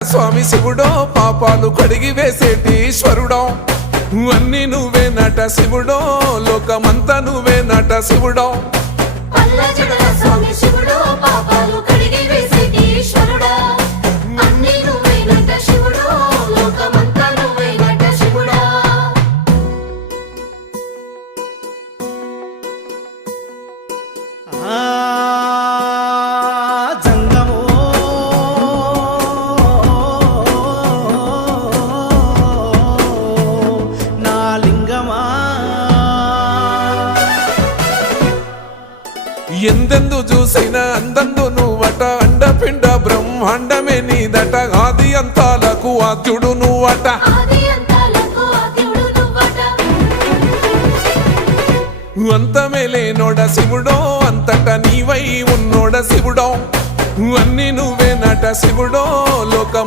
స్వామి శివుడో పాపాలు కడిగి వేసేటి ఈశ్వరుడో అన్ని నువ్వే నట శివుడో లోకమంతా నువ్వే నట శివుడో ఎందెందు చూసిన అందందు నువ్వట అండపిండ బ్రహ్మాండమే నీదట ఆది అంతాలకు ఆద్యుడు నువ్వట అంతమే లేనోడ శివుడో అంతట నీవై ఉన్నోడ శివుడో అన్ని నువ్వే నట శివుడో లోకమ